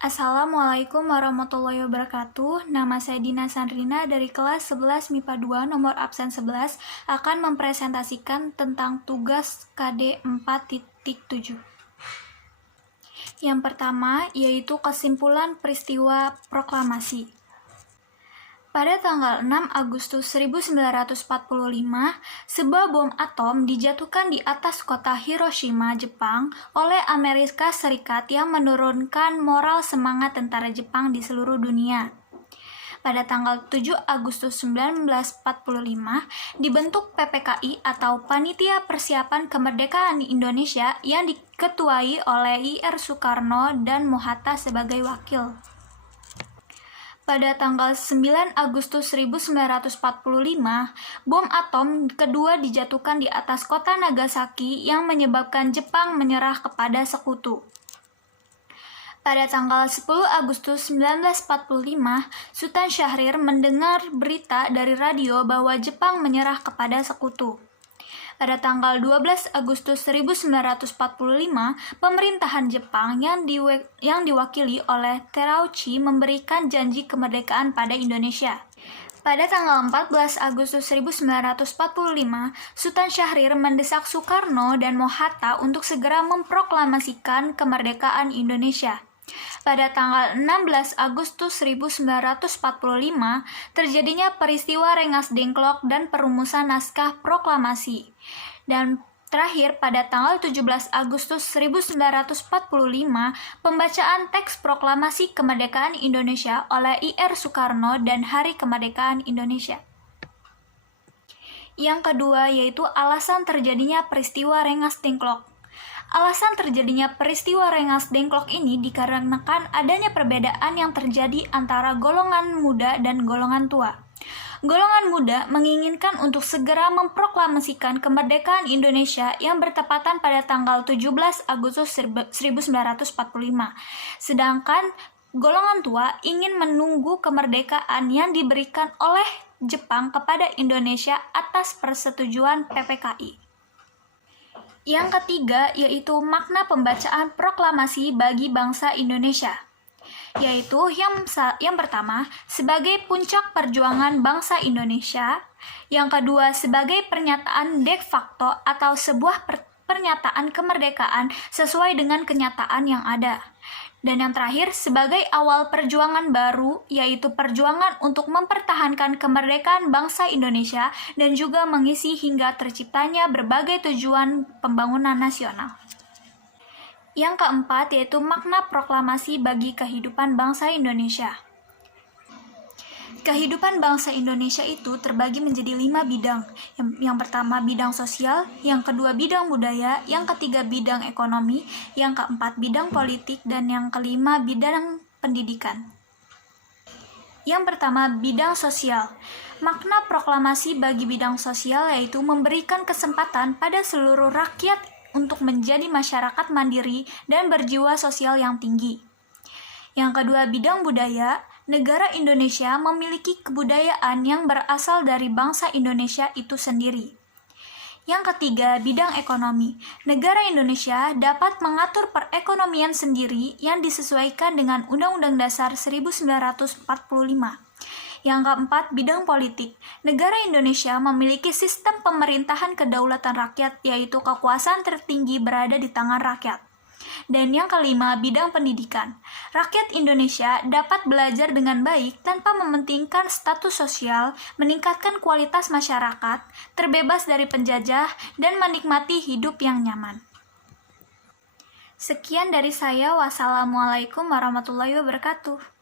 Assalamualaikum warahmatullahi wabarakatuh. Nama saya Dina Sandrina dari kelas 11 MIPA 2 nomor absen 11 akan mempresentasikan tentang tugas KD 4.7. Yang pertama yaitu kesimpulan peristiwa proklamasi. Pada tanggal 6 Agustus 1945, sebuah bom atom dijatuhkan di atas kota Hiroshima, Jepang, oleh Amerika Serikat yang menurunkan moral semangat tentara Jepang di seluruh dunia. Pada tanggal 7 Agustus 1945, dibentuk PPKI atau Panitia Persiapan Kemerdekaan Indonesia yang diketuai oleh I.R. Soekarno dan Mohatta sebagai wakil. Pada tanggal 9 Agustus 1945, bom atom kedua dijatuhkan di atas kota Nagasaki yang menyebabkan Jepang menyerah kepada sekutu. Pada tanggal 10 Agustus 1945, Sultan Syahrir mendengar berita dari radio bahwa Jepang menyerah kepada sekutu. Pada tanggal 12 Agustus 1945, pemerintahan Jepang yang diwakili oleh Terauchi memberikan janji kemerdekaan pada Indonesia. Pada tanggal 14 Agustus 1945, Sultan Syahrir mendesak Soekarno dan Mohatta untuk segera memproklamasikan kemerdekaan Indonesia. Pada tanggal 16 Agustus 1945, terjadinya peristiwa Rengas Dengklok dan perumusan naskah proklamasi. Dan terakhir, pada tanggal 17 Agustus 1945, pembacaan teks proklamasi kemerdekaan Indonesia oleh I.R. Soekarno dan Hari Kemerdekaan Indonesia. Yang kedua yaitu alasan terjadinya peristiwa Rengas Dengklok. Alasan terjadinya peristiwa Rengas Dengklok ini dikarenakan adanya perbedaan yang terjadi antara golongan muda dan golongan tua. Golongan muda menginginkan untuk segera memproklamasikan kemerdekaan Indonesia yang bertepatan pada tanggal 17 Agustus 1945. Sedangkan golongan tua ingin menunggu kemerdekaan yang diberikan oleh Jepang kepada Indonesia atas persetujuan PPKI. Yang ketiga yaitu makna pembacaan proklamasi bagi bangsa Indonesia, yaitu yang pertama sebagai puncak perjuangan bangsa Indonesia, yang kedua sebagai pernyataan de facto atau sebuah pernyataan kemerdekaan sesuai dengan kenyataan yang ada, dan yang terakhir sebagai awal perjuangan baru, yaitu perjuangan untuk mempertahankan kemerdekaan bangsa Indonesia dan juga mengisi hingga terciptanya berbagai tujuan pembangunan nasional. Yang keempat yaitu makna proklamasi bagi kehidupan bangsa Indonesia. Kehidupan bangsa Indonesia itu terbagi menjadi 5 bidang. Yang pertama bidang sosial, yang kedua bidang budaya, yang ketiga bidang ekonomi, yang keempat bidang politik, dan yang kelima bidang pendidikan. Yang pertama bidang sosial. Makna proklamasi bagi bidang sosial yaitu memberikan kesempatan pada seluruh rakyat untuk menjadi masyarakat mandiri dan berjiwa sosial yang tinggi. Yang kedua bidang budaya. Negara Indonesia memiliki kebudayaan yang berasal dari bangsa Indonesia itu sendiri. Yang ketiga, bidang ekonomi. Negara Indonesia dapat mengatur perekonomian sendiri yang disesuaikan dengan Undang-Undang Dasar 1945. Yang keempat, bidang politik. Negara Indonesia memiliki sistem pemerintahan kedaulatan rakyat, yaitu kekuasaan tertinggi berada di tangan rakyat. Dan yang kelima, bidang pendidikan. Rakyat Indonesia dapat belajar dengan baik tanpa mementingkan status sosial, meningkatkan kualitas masyarakat, terbebas dari penjajah, dan menikmati hidup yang nyaman. Sekian dari saya. Wassalamualaikum warahmatullahi wabarakatuh.